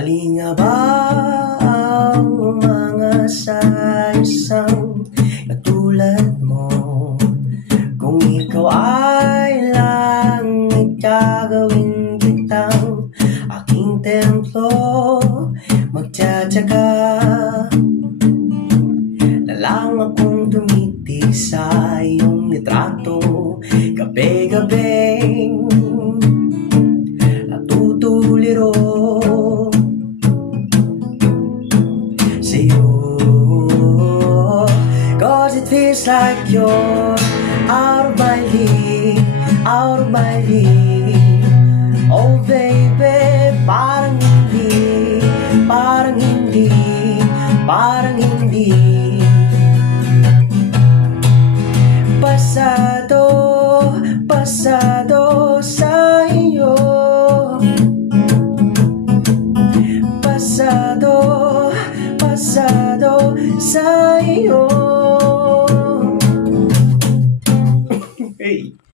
Alin nga ba ang umangasa sa isang katulad mo? Kung ikaw ay langit, gagawin kitang aking templo. Magtsatsaga na lang akong tumitig sa iyong litrato. Gabi-gabing natutuliro sa'yo, 'cause it feels like you're out of my league, out of my league. Oh baby, parang hindi, parang hindi, parang hindi pasado, pasado sa iyo. Pasado, pasado sa iyo.